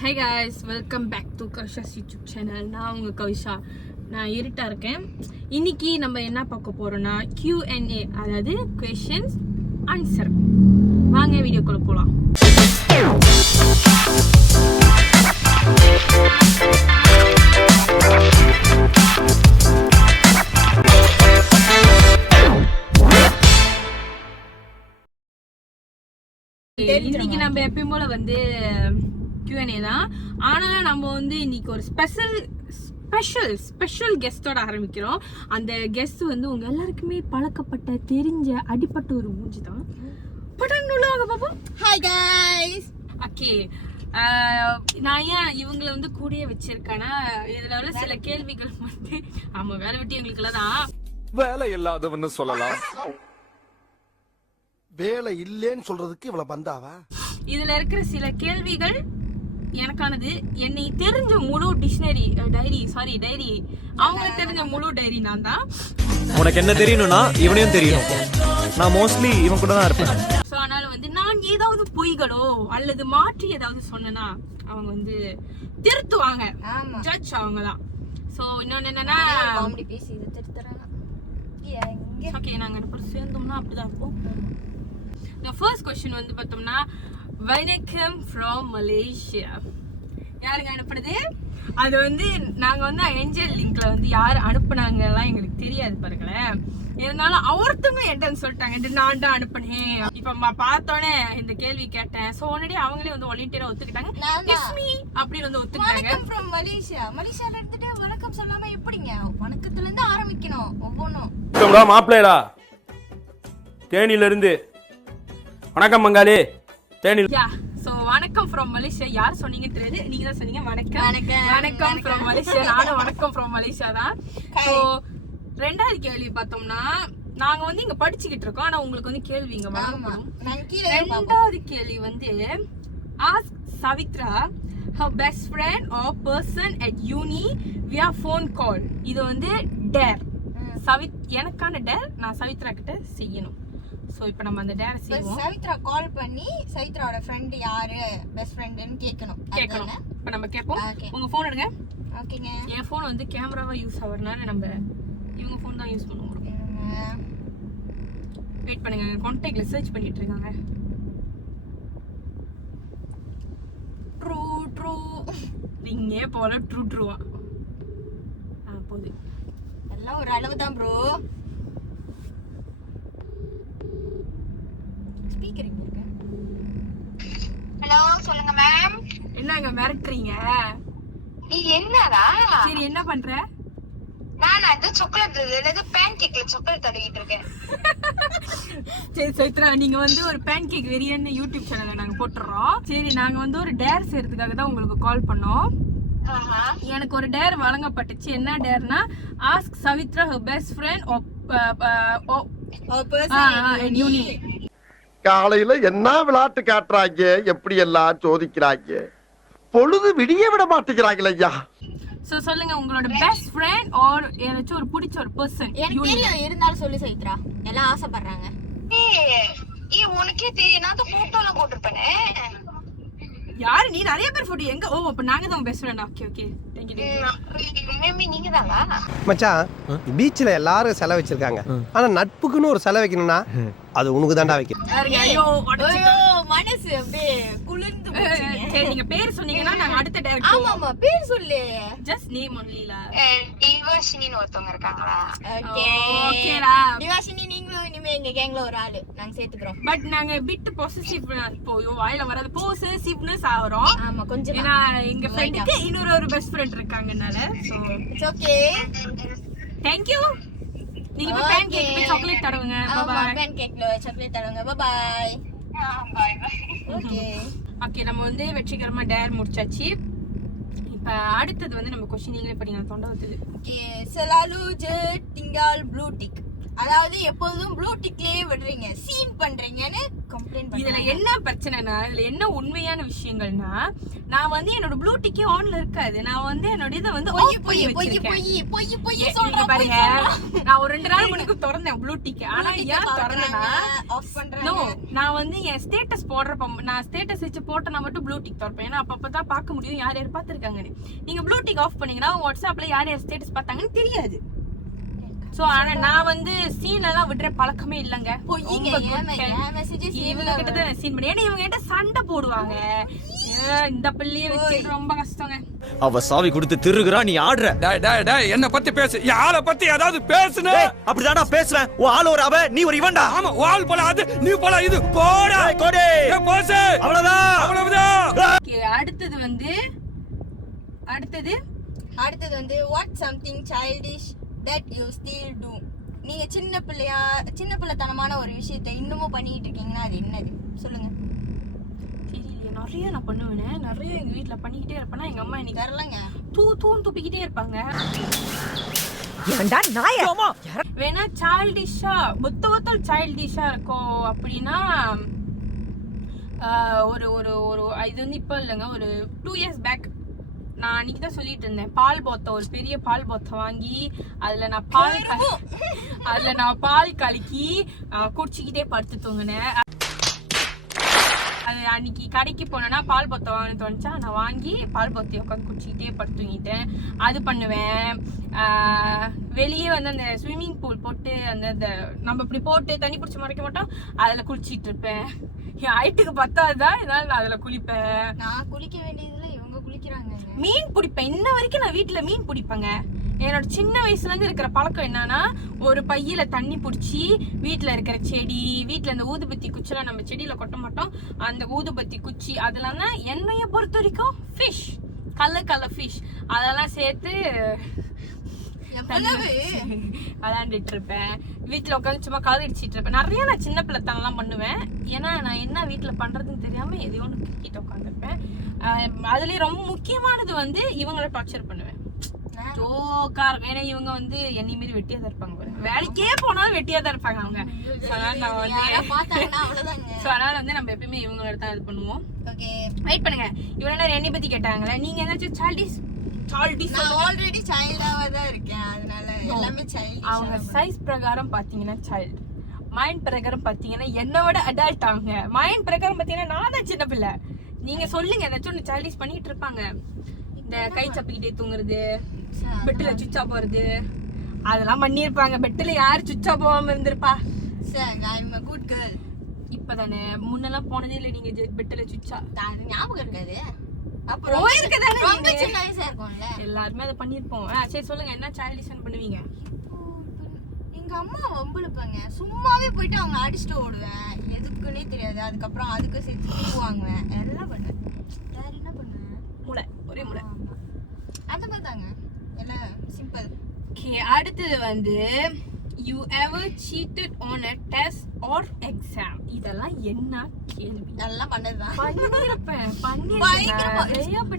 Hey guys, welcome back to Kavisha's YouTube channel. நான் உங்க கவிஷா. நான் இருட்டா இருக்கேன். இன்னைக்கு நம்ம என்ன பார்க்க போறோம்னா Q&A, அதாவது questions answer. வாங்க வீடியோக்குள்ள போலாம். இன்னைக்கு நம்ம எப்பயும் போல வந்து Q&A தான். ஆனா நம்ம வந்து இன்னைக்கு ஒரு ஸ்பெஷல் கெஸ்டோட ஆரம்பிக்கிறோம். அந்த கெஸ்ட் வந்து உங்க எல்லாருக்குமே பழக்கப்பட்ட தெரிஞ்ச அடிப்பட்ட ஒரு மூஞ்சி தான். பட்டன் வாங்க பாப்போம். Hi guys. ஓகே, நான் ஏன் இவங்களை வந்து கூடயே வச்சிருக்கேன்னா இதுல உள்ள சில கேள்விகள் வந்து ஆமா வேலை விட்டு எங்களுக்குள்ள தான் வேலை இல்லாதவன்னு சொல்லலாம். வேலை இல்லேன்னு சொல்றதுக்கு இவ்வளவு பந்தாவா? இதுல இருக்கிற சில கேள்விகள் எனக்கானது. என்னை தெரிஞ்ச முழு டைரி அவங்களுக்கு தெரிஞ்ச முழு டைரி நான் தான். உனக்கு என்ன தெரியணும்னா இவனையும் தெரியணும். நான் மோஸ்ட்லி இவன் கூட தான் இருப்பேன். சோ அதனால வந்து நான் ஏதாவது பொய்களோ அல்லது மாற்றி ஏதாவது சொன்னேன்னா அவங்க வந்து திருத்துவாங்க. ஜட்ஜ் அவங்க தான். சோ இன்னொன்னு என்னன்னா காமெடி பேசி இத திருத்துறாங்க. ஓகே, நாங்க ரெண்டு பேரும் சேர்ந்தோம்னா அப்படிதான் இருக்கும். The first question வந்து பார்த்தோம்னா வணக்கம் from Malaysia. யாருங்க அனுப்புனது? அது வந்து நாங்க வந்து ஏஞ்சல் லிங்க்ல வந்து யார் அனுப்புனாங்க எல்லாம் எங்களுக்கு தெரியாது பாருங்களேன். இருந்தாலும் ஒருத்தவங்க என்கிட்ட சொல்லிட்டாங்க நான் தான் அனுப்புனேன். இப்ப பார்த்தோன்னே இந்த கேள்வி கேட்டேன். சோ உடனே அவங்களே வந்து வாலண்டியரா ஒத்துக்கிட்டாங்க. அப்படின்னு வந்து ஒத்துக்கிட்டாங்க. வணக்கம் from Malaysia. மலேசியால எடுத்துட்டு வணக்கம் சொல்லாம எப்படிங்க? வணக்கத்துல இருந்து ஆரம்பிக்கணும் ஒவ்வொன்றும். மாப்பிள்ளைடா தேனில இருந்து வணக்கம் மங்காளி தேனி. சோ வணக்கம் ஃப்ரம் மலேசியா யார் சொன்னீங்க தெரியாது, நீங்க தான் சொன்னீங்க. வணக்கம் ஃப்ரம் மலேசியா. நானும் வணக்கம் ஃப்ரம் மலேசியா தான். சோ ரெண்டாவது கேள்வி பார்த்தோம்னா நாங்க வந்து இங்க படிச்சுக்கிட்டு இருக்கோம். ஆனா உங்களுக்கு வந்து கேள்வி இங்க வழங்கப்படும். ரெண்டாவது கேள்வி வந்து ask Savitra her best friend or person at uni via phone call. இது வந்து டேர். எனக்கான டேர் நான் சவித்ரா கிட்ட செய்யணும். சோ இப்போ நம்ம அந்த டேர் செய்வோம். சவித்ரா கால் பண்ணி சவித்ராவோட ஃப்ரெண்ட் யாரு பெஸ்ட் ஃப்ரெண்ட்னு கேட்கணும். இப்போ நம்ம கேட்போம். உங்க ஃபோன் எடுங்க. ஓகேங்க. என் ஃபோன் வந்து கேமராவா யூஸ் ஆவறனால நம்ம இவங்க ஃபோன் தான் யூஸ் பண்ணுவோம். வெயிட் பண்ணுங்க, கான்டாக்ட்ல சர்ச் பண்ணிட்டு இருக்காங்க. ட்ரூ ரிங்கே போல ட்ரூவா போகுது. எல்லாம் ஒரு அளவு தான் ப்ரோ. ஸ்பீக்கர் இங்க இருக்கு. ஹலோ சொல்லுங்க மேம். என்னங்க மிரட்டுறீங்க? நீ என்னடா? சரி என்ன பண்ற? நான் அது சாக்லேட் ஏதோ பேன் கேக்ல சாக்லேட் தடவிட்டு இருக்கேன். சரி சைத்ரா, நீங்க வந்து ஒரு பேன் கேக் வெரியன்னு யூடியூப் சேனல்ல நாங்க போட்டுறோம். சரி நாங்க வந்து ஒரு டேர் செய்யறதுக்காக தான் உங்களுக்கு கால் பண்ணோம். எனக்கு ஒரு டேர் வழங்கப்பட்டுச்சு. என்ன டேர்னா ask Savitra her best friend or person in uni. காலையில என்ன விளையாட்டு காட்டுறாங்க, எப்படி எல்லாம் சோதிக்கிறாங்க, பொழுது விடிய விட மாட்டேங்கிறாங்களே ஐயா. சோ சொல்லுங்க உங்களோட பெஸ்ட் ஃப்ரெண்ட் ஆர் ஏதாச்சும் ஒரு பிடிச்ச ஒரு பர்சன். எனக்கு தெரியும், இருந்தாலும் சொல்லி சைத்ரா எல்லாம் ஆசைப்படுறாங்க. உனக்கே தெரியும், நான் தான் போட்டோல போட்டுருப்பேனே. யாரு நீ? நிறைய பேர் போட்டோ எங்க? ஓ அப்ப நாங்க தான் best friend. Okay thank you. நீங்க தானா மச்சான்? பீச்ல எல்லாரும் செலவு வச்சிருக்காங்க. ஆனா நட்புக்குன்னு ஒரு செலவு வைக்கணும்னா அது உனக்கு தான்டா வைக்கணும். ஐயோ மனசு அப்படியே குளிர்ந்து போச்சு. சரி நீங்க பேர் சொன்னீங்கன்னா நாங்க அடுத்த டைரக்ட். ஆமா பேர் சொல்லு. Just name ஒன்லிலா. டிவாஷினின்னு ஒருத்தவங்க இருக்காங்களா? ஓகேடா. டிவாஷினி நீங்களும் இனிமே எங்க கேங்ல ஒரு ஆளு நாங்க சேர்த்துக்கிறோம். பட் நாங்க பிட் பொசசிவ் போயோ வாயில வராது பொசசிவ்னஸ் ஆவறோம். ஆமா கொஞ்சம். ஏன்னா எங்க ஃப்ரெண்டுக்கு இன்னொரு பெஸ்ட் ஃப்ரெண்ட் இருக்காங்கனால. So it's okay. Thank you. நீங்க பேன் கேக்ல சாக்லேட் தடவுங்க. Bye bye. பேன் கேக்ல சாக்லேட் தடவுங்க. Bye bye. Bye bye. Okay நம்ம வந்து வெற்றிகரமா டேர் முடிச்சாச்சு. இப்ப அடுத்து வந்து நம்ம क्वेश्चन நீங்களே படிங்க. தொண்டை வத்துது. Okay selalu je tinggal blue tick. அதாவது எப்போதும் ப்ளூ டிக்லயே விடுறீங்க, சீன் பண்றீங்கன்னு கம்ப்ளைண்ட் இதுல என்ன பிரச்சனைனா, இதுல என்ன உண்மையான விஷயங்கள்னா, நான் வந்து என்னோட ப்ளூ டிக்கே ஆன்ல இருக்காது. நான் வந்து என்னோட இதை வந்து off பண்ணி வச்சிருக்கேன். இங்க பாருங்க, நான் ஒரு 2 நாள் முன்னுக்கு திறந்தேன் ப்ளூ டிக். ஆனா ஏன் திறந்தேன்னா, ஆஃப் பண்றேன். நோ, நான் வந்து என் ஸ்டேட்டஸ் போடுறப்ப, நான் ஸ்டேட்டஸ் வச்சு போட்டேன்னா மட்டும் ப்ளூ டிக் திறப்பேன். ஏன்னா அப்பதான் பார்க்க முடியும் யார் யார் பார்த்திருக்காங்கன்னு. நீங்க ப்ளூ டிக் ஆஃப் பண்ணீங்கன்னா வாட்ஸ்அப்ல யார் யார் ஸ்டேட்டஸ் பார்த்தாங்கன்னு தெரியாது. சோ ஆனா நான் வந்து சீன் எல்லாம் விடுற பழக்கமே இல்லங்க. இவங்க கிட்ட தான் சீன் பண்ணி, ஏன்னா இவங்க கிட்ட சண்டை போடுவாங்க. இந்த பிள்ளைய வச்சு ரொம்ப கஷ்டங்க. அவ சாவி கொடுத்து திருகுறா, நீ ஆடுற. டேய் டேய் டேய் என்ன பத்தி பேசு, யார பத்தி ஏதாவது பேசுன. அப்படிதான்டா பேசுவேன். உன் ஆள் ஒரு அவ, நீ ஒரு இவன்டா. ஆமா, வால் போல அது, நீ போல இது. போடா கோடி, போசே, அவ்வளவுதான் அவ்வளவுதான். அடுத்தது வந்து what something childish that you still do. நீங்க சின்ன பிள்ளைத்தனமான ஒரு விஷயத்தை இன்னமும் பண்ணிட்டு இருக்கீங்கன்னா அது என்னது சொல்லுங்க. தெரியல, நிறைய நான் பண்ணுவேன். நிறைய எங்க வீட்டுல பண்ணிக்கிட்டே இருப்பேன்னா எங்க அம்மா இன்னைக்கு வரலங்க தூன்னு துப்பிக்கிட்டே இருப்பாங்க. வேணா சைல்டிஷா மொத்தம் சைல்டிஷா இருக்கும் அப்படின்னா, ஒரு ஒரு ஒரு இது வந்து இப்ப இல்லைங்க, ஒரு 2 years பேக் நான் அன்னைக்கு தான் சொல்லிட்டு இருந்தேன். பால் போத்தம், ஒரு பெரிய பால் போத்தம் வாங்கி அதுல நான் பால் கலக்கி குடிச்சிக்கிட்டே படுத்து தூங்கினேன். அது அன்னைக்கு கடைக்கு போனேன்னா பால் பொத்தை வாங்கன்னு தோணுச்சா, நான் வாங்கி பால் பொத்தையை உட்காந்து குடிச்சிக்கிட்டே படுத்து தூங்கிட்டேன். அது பண்ணுவேன். வெளியே வந்து அந்த ஸ்விம்மிங் பூல் போட்டு அந்த நம்ம இப்படி போட்டு தண்ணி பிடிச்சி மறைக்க மாட்டோம், அதுல குளிச்சிட்டு இருப்பேன். என் ஹைட்டுக்கு பத்தாதுதான், இதனால நான் அதுல குளிப்பேன். நான் குளிக்க வேண்டியதுல இவங்க குளிக்கிறாங்க. மீன் பிடிப்பேன். இன்ன வரைக்கும் நான் வீட்டுல மீன் பிடிப்பேங்க. என்னோட சின்ன வயசுல இருந்து இருக்கிற பழக்கம் என்னன்னா, ஒரு பையில தண்ணி பிடிச்சி வீட்டுல இருக்கிற செடி, வீட்டுல இந்த ஊதுபத்தி குச்சிலாம் நம்ம செடியில கொட்ட மாட்டோம், அந்த ஊதுபத்தி குச்சி அதெல்லாம் தான் என்னைய பொறுத்த வரைக்கும் ஃபிஷ், கலர் ஃபிஷ் அதெல்லாம் சேர்த்து விளையாண்டுட்டு இருப்பேன். வீட்டுல உட்காந்து சும்மா கலர் அடிச்சிட்டு இருப்பேன். நிறைய நான் சின்ன பிள்ளைத்தனம்லாம் பண்ணுவேன். ஏன்னா நான் என்ன வீட்டுல பண்றதுன்னு தெரியாம எதையோ ஒன்று கிட்ட உட்காந்துருப்பேன். அதுலயும் ரொம்ப முக்கியமானது வந்து இவங்களை டார்ச்சர் பண்ணுவேன். ஜோக்கா இருக்கும். ஏன்னா இவங்க வந்து என்னை மாரி வெட்டியா தான் இருப்பாங்க. வேலைக்கே போனாலும் வெட்டியா தான் இருப்பாங்க அவங்க. அதனால வந்து நம்ம எப்பயுமே இவங்களோட தான் இது பண்ணுவோம். வெயிட் பண்ணுங்க, இவங்க என்ன என்னை பத்தி கேட்டாங்களே, நீங்க ஏதாச்சும் சால்டிஸ் ஆல்ரெடி சைல்டாவா தான் இருக்கேன். அதனால எல்லாமே சைல்ட். அவங்க சைஸ் பிரகாரம் பாத்தீங்கன்னா சைல்ட், மைண்ட் பிரகாரம் பாத்தீங்கன்னா என்னோட அடல்ட். அவங்க மைண்ட் பிரகாரம் பாத்தீங்கன்னா நான் தான் சின்ன பிள்ளை. நீங்க சொல்லுங்க, ஏதாச்சும் ஒன்று சைல்டிஷ் பண்ணிட்டு இருப்பாங்க. இந்த கை சப்பிக்கிட்டே தூங்குறது, பெட்டுல சுச்சா போறது, அதெல்லாம் பண்ணிருப்பாங்க. பெட்டுல யாரு சுச்சா போகாம இருந்திருப்பா? Good girl. இப்பதானே, முன்னெல்லாம் போனதே இல்லை நீங்க பெட்டுல சுச்சா. ஞாபகம் இருக்காது. அப்புறம் ரொம்ப சின்ன வயசா இருக்கும்ல, எல்லாருமே அதை பண்ணிருப்போம். சரி சொல்லுங்க, என்ன சைல்டிஷ் பண்ணுவீங்க? எங்க அம்மா வம்புழுப்பாங்க. சும்மாவே போயிட்டு அவங்க அடிச்சுட்டு ஓடுவேன், எதுக்குன்னே தெரியாது. அதுக்கப்புறம் அதுக்கு சேர்த்து வாங்குவேன், எல்லாம் பண்ணுவேன். வேற என்ன பண்ணுவேன்? ஒரே முளை அந்த மாதிரி தாங்க, எல்லாம் சிம்பிள். அடுத்தது வந்து you ever cheated on a test or exam? இதெல்லாம் என்ன கேள்வி? எல்லாம் பண்ணதுதான்.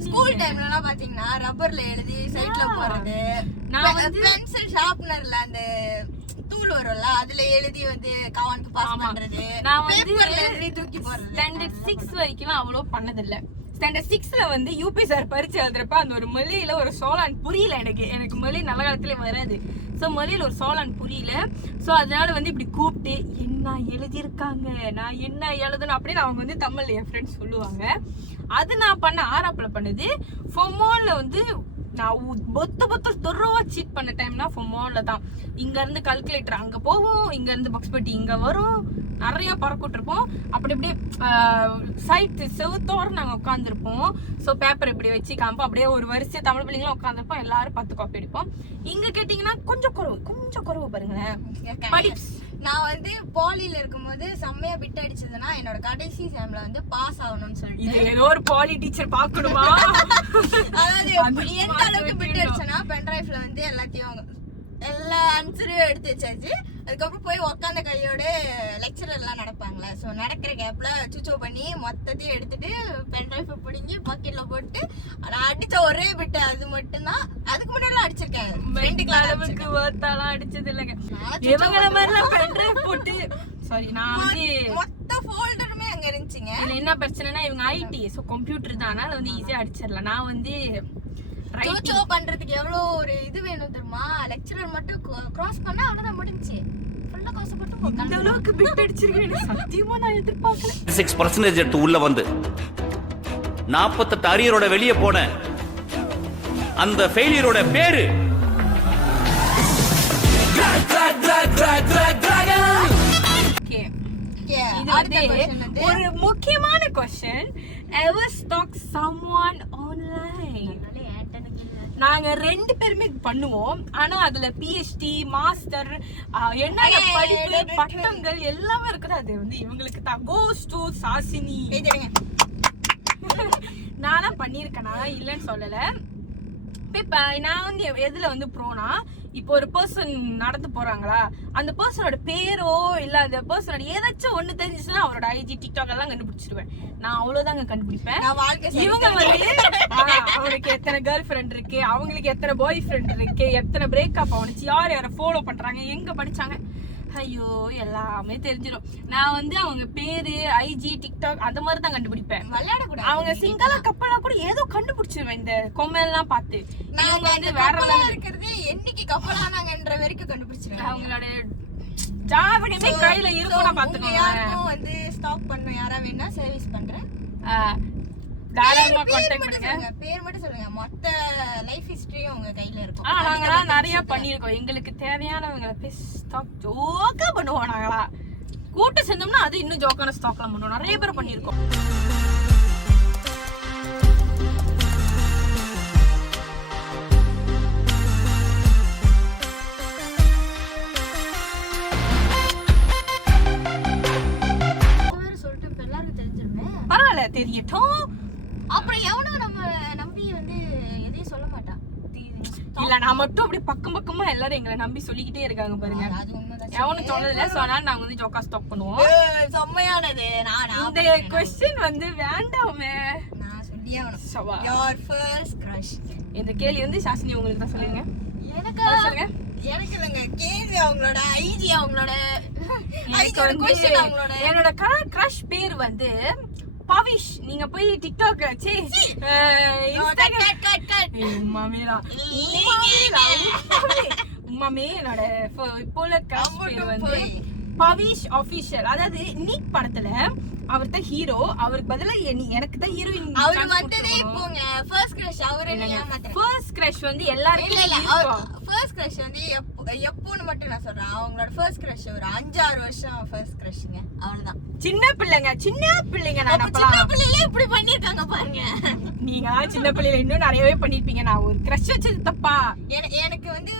ஸ்கூல் டைம்லலாம் பாத்தீங்கன்னா ரப்பர்ல எழுதி சைட்ல போறது, நான் வந்து பென்சில் ஷார்ப்னர்ல அந்த தூள் வரும்ல அதுல எழுதி வந்து கவனுக்கு பாஸ் பண்றது, நான் வந்து பேப்பர்ல எழுதி தூக்கி போறது. ஸ்டாண்டர்ட் 6 வரைக்கும் அவ்வளவு பண்ணதில்ல. ஸ்டாண்டர்ட் 6ல வந்து யூபி சார் பரிச்சு எழுதுறப்ப அந்த ஒரு மொழியில ஒரு சோலான் புரியல. எனக்கு மொழி நல்ல காலத்துல வராது. ஸோ மொழியில ஒரு சோலான் புரியல. ஸோ அதனால வந்து இப்படி கூப்பிட்டு என்ன எழுதியிருக்காங்க, நான் என்ன எழுதணும் அப்படின்னு அவங்க வந்து தமிழ்ல என் ஃப்ரெண்ட்ஸ் சொல்லுவாங்க. அது நான் பண்ண ஆறாப்புல பண்ணது. ஃபொமோன்ல வந்து நான் பொத்து தொருவா சீட் பண்ண டைம்னா ஃபொமோன்ல தான். இங்க இருந்து கால்குலேட்டர் அங்க போவோம், இங்க இருந்து பாக்ஸ் பெட்டி இங்க வரும், நிறைய பறக்கிட்டுருப்போம். அப்படி அப்படியே சைட் செவுத்தோட நாங்க உட்காந்துருப்போம். ஸோ பேப்பர் இப்படி வச்சு காமிப்போம். அப்படியே ஒரு வரிசை தமிழ் பிள்ளைங்களும் உட்காந்துருப்போம். எல்லாரும் 10 காப்பி அடிப்போம். இங்க கேட்டீங்கன்னா கொஞ்சம் குறவு பாருங்களேன். நான் வந்து பாலில இருக்கும்போது செம்மையா பிட் அடிச்சதுன்னா என்னோட கடைசி செம்ல வந்து பாஸ் ஆகணும்னு சொல்லிட்டு ஏதோ ஒரு பாலி டீச்சர் பாக்கணுமா? அதாவது எந்த அளவுக்கு பிட் அடிச்சேன்னா பென்ட்ரைவ்ல வந்து எல்லா ஆன்சரையும் எடுத்து வச்சாச்சு. அதுக்கப்புறம் போய் உக்காந்த கையோட லெக்சர் எல்லாம் நடப்பாங்களே, ஸோ நடக்கிற கேப்ல சுச்சோ பண்ணி மொத்தத்தையும் எடுத்துட்டு பென்ட்ரைவ் பிடிங்கி பாக்கெட்ல போட்டு நான் அடிச்ச ஒரே பிட்டு அது மட்டும்தான். அதுக்கு முன்னாடி அடிச்சிருக்கேன், அளவுக்கு வர்த்தாலாம் அடிச்சது இல்லைங்க. இவங்கள மாதிரிலாம் பென்ட்ரைவ் போட்டு சாரி நான் வந்து மொத்த ஃபோல்டர் அங்க இருந்துச்சுங்க. இதுல என்ன பிரச்சனைனா இவங்க ஐடி சோ கம்ப்யூட்டர் தான், அதனால வந்து ஈஸியா அடிச்சிடலாம். நான் வந்து சோச்சோ பண்றதுக்கு எவ்வளவு ஒரு இது வேணும் தெரியுமா? லெக்சரர் மட்டும் கிராஸ் பண்ணா அவ்வளவுதான் முடிஞ்சு. ஃபுல்லா கஷ்டப்பட்டு இந்த அளவுக்கு பிட் அடிச்சிருக்கேன் சத்தியமா நான் எதிர்பார்க்கல. 6% எடுத்து உள்ள வந்து 48 அரியரோட வெளியே போன அந்த ஃபெயிலியரோட பேரு ஓகே, இது அடுத்த வந்து question வந்து ஒரு முக்கியமான question. ever stalk someone online? நாங்க 2 பேருமே பண்ணுவோம். ஆனா அதுல PhD மாஸ்டர் என்ன படிப்பு பட்டங்கள் எல்லாமே இருக்குது. அது வந்து இவங்களுக்கு தான். goes to Sasini. நானா பண்ணிருக்கேனா இல்லன்னு சொல்லல. இப்ப நான் வந்து எதுல வந்து ப்ரோனா, இப்போ ஒரு பர்சன் நடந்து போறாங்களா, அந்த பர்சனோட பேரோ இல்ல அந்த பர்சனோட ஏதாச்சும் ஒண்ணு தெரிஞ்சுச்சுன்னா அவரோட ஐஜி டிக்டாக் எல்லாம் கண்டுபிடிச்சிருவேன். நான் அவ்வளவுதாங்க கண்டுபிடிப்பேன். இவங்க வந்து அவனுக்கு எத்தனை கேர்ள் ஃப்ரெண்ட் இருக்கு, அவங்களுக்கு எத்தனை பாய் ஃப்ரெண்ட் இருக்கு, எத்தனை பிரேக்கப் ஆனிச்சு, யார் யாரை ஃபாலோ பண்றாங்க, எங்க படிச்சாங்க, ஐயோ எல்லாமே தெரிஞ்சிடும். நான் வந்து அவங்க பேரு ஐஜி டிக்டாக் அந்த மாதிரி தான் கண்டுபிடிப்பேன். அவங்க சிங்கள கப்பலா கூட ஏதோ கண்டுபிடிச்சிருவேன் இந்த கொமெல்லாம் பார்த்து. நாங்க வந்து வேற இருக்கிறது என்னைக்கு கப்பலானாங்கன்ற வரைக்கும் கண்டுபிடிச்சிருவேன். அவங்களோட ஜாவடியுமே கையில இருக்கும்னா பாத்துக்கோங்க. யாருக்கும் வந்து ஸ்டாப் பண்ண யாரா வேணா சர்வீஸ் பண்றேன். தாராளமா கான்டாக்ட் பண்ணுங்க. பேர் மட்டும் சொல்லுங்க. மொத்த லைஃப் ஹிஸ்டரியும் உங்க கையில இருக்கும். நாங்க நிறைய பண்ணிருக்கோம். எங்களுக்கு தேவையானவங்களை போய் ஸ்டாக் ஜோக்கா பண்ணுவோம். நாங்களா கூட்ட சேர்ந்தோம்னா அது இன்னும் ஜோக்கான ஸ்டாக்லாம் பண்ணுவோம். நிறைய பேர் பண்ணிருக்கோம். சொல்லிட்டு எல்லாருக்கும் தெரிஞ்சிருமே. பரவாயில்ல தெரியட்டும். அப்புறம் எவனும் நம்ம நம்பி வந்து எதையும் சொல்ல மாட்டான். இல்ல நான் மட்டும் அப்படி பக்கம் பக்கமா எல்லாரும் எங்களை நம்பி சொல்லிக்கிட்டே இருக்காங்க பாருங்க. எவனும் சொன்னதில்ல. சொன்னா நாங்க வந்து ஜோக்கா ஸ்டாப் பண்ணுவோம். செம்மையானது. இந்த क्वेश्चन வந்து வேண்டாமே. நான் சொல்லியே ஆகணும். your first crush. இந்த கேள்வி வந்து சாசினி உங்களுக்கு தான் சொல்லுங்க. எனக்கு சொல்லுங்க. எனக்கு இல்லங்க கேள்வி அவங்களோட ஐஜி அவங்களோட எனக்கு வந்து என்னோட கிரஷ் பேர் வந்து பவிஷ். நீங்க போய் டிக்டாக் உமாமே என்னோட இப்போ உள்ள கிரஷ் பேர் வந்து பவிஷ் ஆபீஷியல். அதாவது நீக் படத்துல அவர் தான் ஹீரோ. அவருக்கு பதிலா எனக்கு தான் ஹீரோயின். அவர் வந்ததே இப்போங்க ஃபர்ஸ்ட் கிரஷ். அவர் என்ன ஃபர்ஸ்ட் கிரஷ் வந்து எல்லாருக்கும் இருக்கும். ஃபர்ஸ்ட் கிரஷ் வந்து எப்போன்னு மட்டும் நான் சொல்றேன். அவங்களோட ஃபர்ஸ்ட் கிரஷ் ஒரு 5-6 வருஷம் ஃபர்ஸ்ட் கிரஷ்ங்க. அவ்வளவுதான். சின்ன பிள்ளைங்க நான் சின்ன பிள்ளையிலே இப்படி பண்ணிருக்காங்க பாருங்க. நீங்க சின்ன பிள்ளைல இன்னும் நிறையவே பண்ணிருப்பீங்க. நான் ஒரு கிரஷ் வச்சது தப்பா? எனக்கு வந்து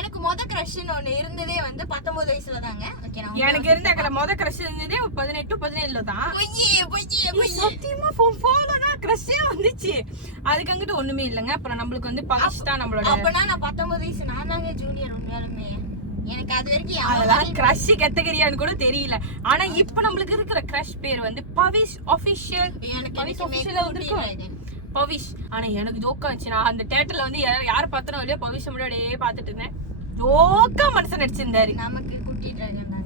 எனக்கு முத கிரஷ்னு ஒண்ணு இருந்ததே வந்து 19 வயசுல தாங்க. எனக்கு இருந்த முத கிரஷ் இருந்ததே 18-17 தான். சத்தியமா கிரஷே வந்துச்சு. அதுக்கு அங்கிட்டு ஒண்ணுமே இல்லங்க. அப்புறம் நம்மளுக்கு வந்து பவிஷ் தான் நம்மளோட. அப்பனா நான் 19 வயசு. நான் தாங்க ஜூனியர். உண்மையாலுமே எனக்கு அது வரைக்கும் அதெல்லாம் கிரஷ் கேட்டகரியான்னு கூட தெரியல. ஆனா இப்ப நம்மளுக்கு இருக்கிற கிரஷ் பேர் வந்து பவிஷ் ஆபீஷியல். எனக்கு பவிஷ். ஆனா எனக்கு ஜோக்கா இருந்துச்சு. நான் அந்த தியேட்டர்ல வந்து யார் பார்த்தனோ இல்லையோ பவிஷ் முன்னாடியே பாத்துட்டு இருந்தேன். ஜோக்கா மனுஷன் நடிச்சிருந்தாரு. நமக்கு குட்டி டிராகன் தாங்க.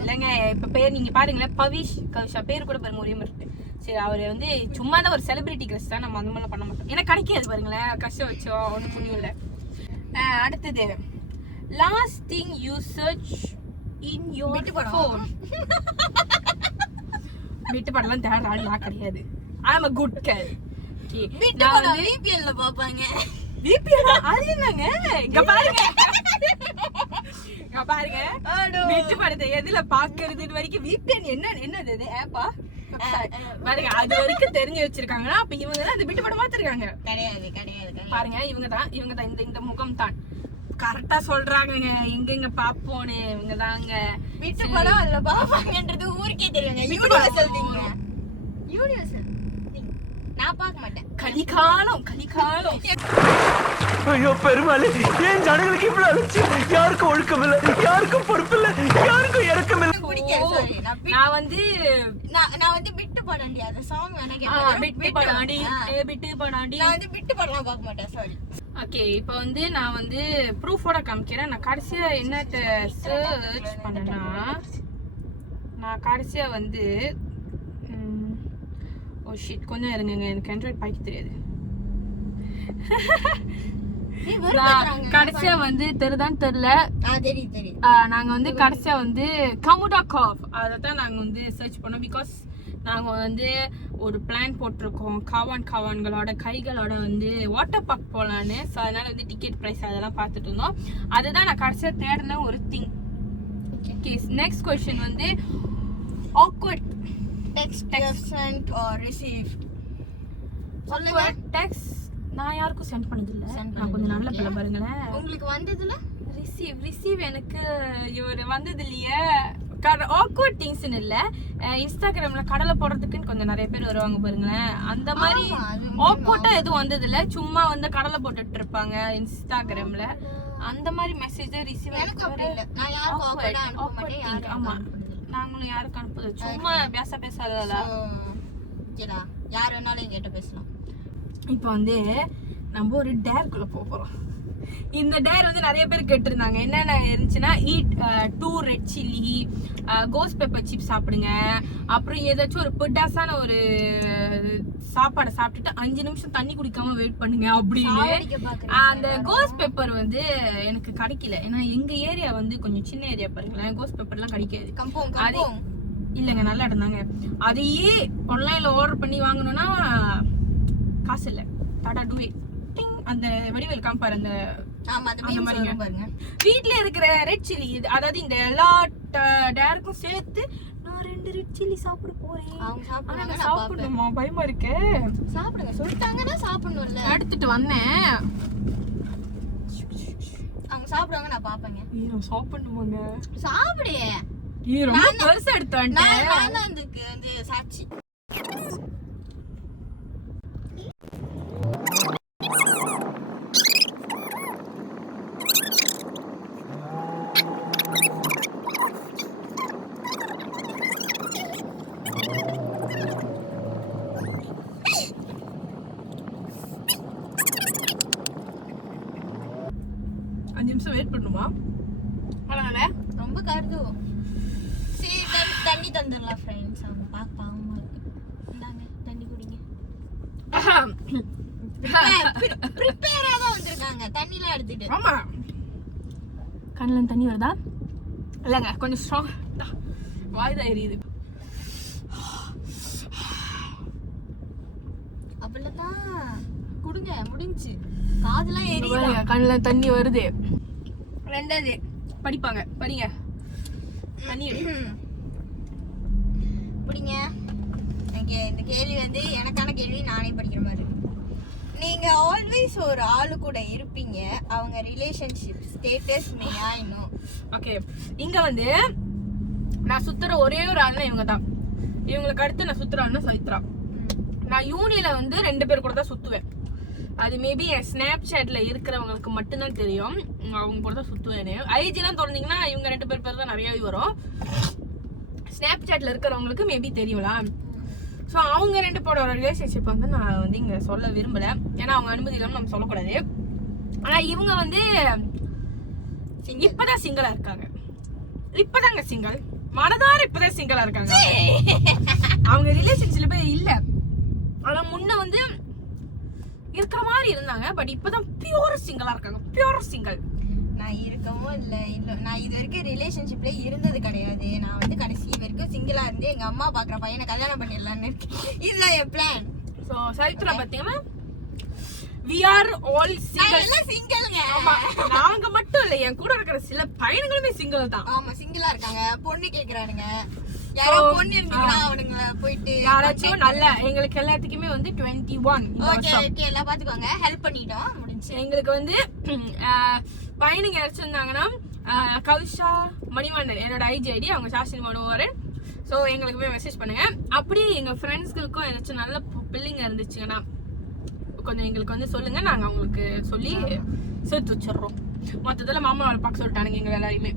இல்லங்க இப்ப பேர் நீங்க பாருங்களேன். பவிஷ் கவிஷா பேர் கூட பாருங்க ஒரே மாதிரி. சரி அவரு வந்து சும்மா தான் ஒரு செலிபிரிட்டி கிரஷ் தான். நம்ம அந்த மாதிரிலாம் பண்ண மாட்டோம். எனக்கு கிடைக்காது பாருங்களேன். கிரஷ் வச்சோம் ஒன்றும் புரியும் இல்லை. அடுத்தது last thing you search in your phone. விட்டு படலாம் தேடுறாள் நான் கிடையாது. ஐ அம் a good girl. நான் வந்து VPN ல பாப்பாங்க. VPN அது என்னங்க? இங்க பாருங்க. பாருங்க விட்டு படத்தை எதுல பாக்குறது வரைக்கும் VPN என்னது இது ஆப்பா பாருங்க. அது வரைக்கும் தெரிஞ்சு வச்சிருக்காங்கன்னா அப்ப இவங்க தான் அந்த விட்டு படம் பாத்துருக்காங்க. கிடையாது பாருங்க இவங்க தான் இந்த முகம் தான் கரெக்டா சொல்றாங்க. எங்க பாப்போன்னு இவங்க தாங்க விட்டு படம் அதுல பாப்பாங்கன்றது ஊருக்கே தெரியுங்க. யூனிவர்சல் திங்க. யூனிவர்சல் நான் பார்க்க மாட்டேன். கலிகாலம் ஐயோ பெருமாளே, ஏன் ஜனங்களுக்கு இவ்வளவு அலட்சி? யாருக்கும் ஒழுக்கம் இல்ல, யாருக்கும் பொறுப்பு இல்ல, யாருக்கும் இறக்கம் இல்ல. நான் வந்து விட்டு படாண்டி அந்த சாங் விட்டு படாண்டி நான் வந்து விட்டு படலாம் பார்க்க மாட்டேன். சாரி. ஓகே இப்போ வந்து நான் வந்து ப்ரூஃபோட காமிக்கிறேன். நான் கடைசியா என்னத்த சர்ச் பண்ணேன்னா நான் கடைசியா வந்து ஓ ஷிட் கொஞ்சம் இருங்க, எனக்கு ஆண்ட்ராய்ட் பாய்க்க தெரியாது. கடைசியா வந்து தெரியுதான்னு தெரியல, தெரியும் நாங்க வந்து கடைசியா வந்து கமுடா காஃப் அதைத்தான் நாங்க வந்து சர்ச் பண்ணோம். பிகாஸ் நாங்க வந்து ஒரு பிளான் போட்டிருக்கோம் காவான்களோட கைகளோட வந்து வாட்டர் பார்க் போலான்னு. ஸோ அதனால வந்து டிக்கெட் ப்ரைஸ் அதெல்லாம் பார்த்துட்டு இருந்தோம். அதுதான் நான் கடைசியா தேடின ஒரு திங். ஓகே, நெக்ஸ்ட் क्वेश्चन வந்து awkward sent or received. சொல்லுங்க. டெக்ஸ்ட் நான் யாருக்கும் சென்ட் பண்ணது இல்ல. நான் கொஞ்சம் நல்ல பிள்ளை பாருங்களேன். உங்களுக்கு வந்ததுல ரிசீவ் எனக்கு இவர் வந்தது இல்லையே. awkward things இல்ல, இன்ஸ்டாகிராம்ல கடலை போடுறதுக்குன்னு கொஞ்சம் நிறைய பேர் வருவாங்க பாருங்களேன். அந்த மாதிரி awkward-ஆ எதுவும் வந்தது இல்ல. சும்மா வந்து கடலை போட்டுட்டு இருப்பாங்க இன்ஸ்டாகிராம்ல. அந்த மாதிரி மெசேஜ் ரிசீவ் எனக்கு அப்படி இல்ல. நான் யாருக்கு awkward-ஆ அனுப்ப மாட்டேன். ஆமா, நாங்களும் யாருக்கு அனுப்புது சும்மா பேசாதல. ஓகேடா, யார் வேணாலும் என்கிட்ட பேசலாம். இப்போ வந்து நம்ம ஒரு டேர்க்குள்ள போறோம். இந்த டேர் வந்து நிறைய பேர் கேட்டிருந்தாங்க. என்னென்ன இருந்துச்சுன்னா ஈட் 2 ரெட் சில்லி, கோஸ் பெப்பர் சிப்ஸ் சாப்பிடுங்க, அப்புறம் ஏதாச்சும் ஒரு பிட்டாசான ஒரு சாப்பாடை சாப்பிட்டுட்டு 5 நிமிஷம் தண்ணி குடிக்காம வெயிட் பண்ணுங்க அப்படின்னு. அந்த கோஸ் பெப்பர் வந்து எனக்கு கிடைக்கல. ஏன்னா எங்க ஏரியா வந்து கொஞ்சம் சின்ன ஏரியா பாருங்களேன், கோஸ் பெப்பர்லாம் கிடைக்காது. அது இல்லைங்க, நல்லா இருந்தாங்க. அதையே ஆன்லைன்ல ஆர்டர் பண்ணி வாங்கணும்னா காசு இல்லை. டாடா டூ அந்த வடிவேல் காம்பார் அந்த மாதிரி பாருங்க. வீட்ல இருக்கிற ரெட் சில்லி, அதாவது இந்த எல்லா டேருக்கும் சேர்த்து நான் 2 ரெட் சில்லி சாப்பிட போறேன். அவங்க சாப்பிடணுமா? பயமா இருக்கு. சாப்பிடுங்க, சொல்லிட்டாங்கன்னா சாப்பிடணும்ல. எடுத்துட்டு வந்தேன், அவங்க சாப்பிடுவாங்க, நான் பாப்பேங்க. நான் சாப்பிடணுமாங்க? சாப்பிடு. ரொம்ப பெருசா எடுத்து வந்துட்டேன். நான் தான் அதுக்கு வந்து சாட்சி. வெயிட் பண்ணுமா? அதனால ரொம்ப கருதுவோம். சரி, தண்ணி தந்துடலாம் ஃப்ரெண்ட்ஸ். அவங்க பாவமா இருக்கு. இந்தாங்க தண்ணி குடிங்க. ப்ரிப்பேரா தான் வந்திருக்காங்க, தண்ணிலாம் எடுத்துட்டு. ஆமா, கண்ணுல தண்ணி வருதா? இல்லங்க, கொஞ்சம் ஸ்ட்ராங். வாய் தான் எரியுது. அப்படிதான் குடுங்க, முடிஞ்சு. காதெல்லாம் எரியுது, கண்ணுல தண்ணி வருது. ரெண்டாவது படிப்பாங்க, படிங்க. தண்ணி பிடிங்க. இந்த கேள்வி வந்து எனக்கான கேள்வி, நானே படிக்கிற மாதிரி. நீங்க ஆல்வேஸ் ஒரு ஆளு கூட இருப்பீங்க, அவங்க relationship status May I know. Okay, இங்க வந்து நான் சுத்துற ஒரே ஒரு ஆள்னா இவங்க தான். இவங்களுக்கு அடுத்து நான் சுத்துற ஆள்னா சவித்ரா. நான் யூனியில வந்து 2 பேர் கூட தான் சுத்துவேன். அது மேபி என் ஸ்னாப் சாட்ல இருக்கிறவங்களுக்கு மட்டும்தான் தெரியும். அவங்க கூட தான் சுத்துவேன். ஐஜிலாம் திறந்தீங்கன்னா இவங்க 2 பேர் தான் நிறையவே வரும். ஸ்னாப் சாட்ல இருக்கிறவங்களுக்கு மேபி தெரியும்ல. ஸோ அவங்க 2 பேரோட ரிலேஷன்ஷிப் வந்து நான் வந்து இங்க சொல்ல விரும்பல. ஏன்னா அவங்க அனுமதி இல்லாமல் நம்ம சொல்லக்கூடாது. ஆனா இவங்க வந்து இப்பதான் சிங்கிளா இருக்காங்க. இப்பதாங்க சிங்கிள், மனதார இப்பதான் சிங்கிளா இருக்காங்க. அவங்க ரிலேஷன்ஷிப்ல இல்ல. ஆனா முன்ன வந்து இருக்கிற மாதிரி இருந்தாங்க. பட் இப்பதான் பியூர் சிங்கிளா இருக்காங்க. Pure single. நான் இருக்கவும் இல்லை. நான் இது வரைக்கும் ரிலேஷன்ஷிப்ல இருந்தது கிடையாது. நான் வந்து கடைசி வரைக்கும் சிங்கிளா இருந்து எங்க அம்மா பாக்குற பையனை கல்யாணம் பண்ணிடலான்னு இருக்கேன். இதுதான் என் பிளான். சோ சவித்ரா பாத்தீங்கன்னா we are all single. சிங்கிள்ங்க. ஆமா, நாங்க மட்டும் இல்ல, என் கூட இருக்கிற சில பையன்களுமே சிங்கிள் தான். ஆமா, சிங்கிளா இருக்காங்க. பொண்ணு கேக்குறானுங்க. யாரோ பொண்ணு இருந்தீங்கன்னா அவனுங்க போயிட்டு யாராச்சும் நல்ல, எங்களுக்கு எல்லாத்துக்குமே வந்து 21. ஓகே ஓகே, எல்லாம் பாத்துக்கோங்க. ஹெல்ப் பண்ணிட்டோம், முடிஞ்சு. எங்களுக்கு வந்து பையனுங்க யாராச்சும் இருந்தாங்கன்னா கவிஷா மணிவண்ணன் என்னோட ஐஜிஐடி, அவங்க சாஷினி மனோகரன். ஸோ எங்களுக்கு போய் மெசேஜ் பண்ணுங்க. அப்படியே எங்க ஃப்ரெண்ட்ஸ்களுக்கும் ஏதாச்சும் நல்ல பிள்ளைங்க இருந்துச்சுங்கன்னா கொஞ்சம் எங்களுக்கு வந்து சொல்லுங்க. நாங்க அவங்களுக்கு சொல்லி சேர்த்து வச்சிடுறோம். மொத்தத்துல மாமா அவளை பார்க்க சொல்லிட்டானுங்க எங்க எல்லாரையுமே.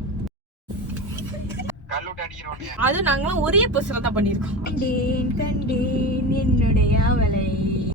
அது நாங்களும் ஒரே பர்சனை தான் பண்ணியிருக்கோம். கண்டேன் கண்டேன் என்னுடைய அவளை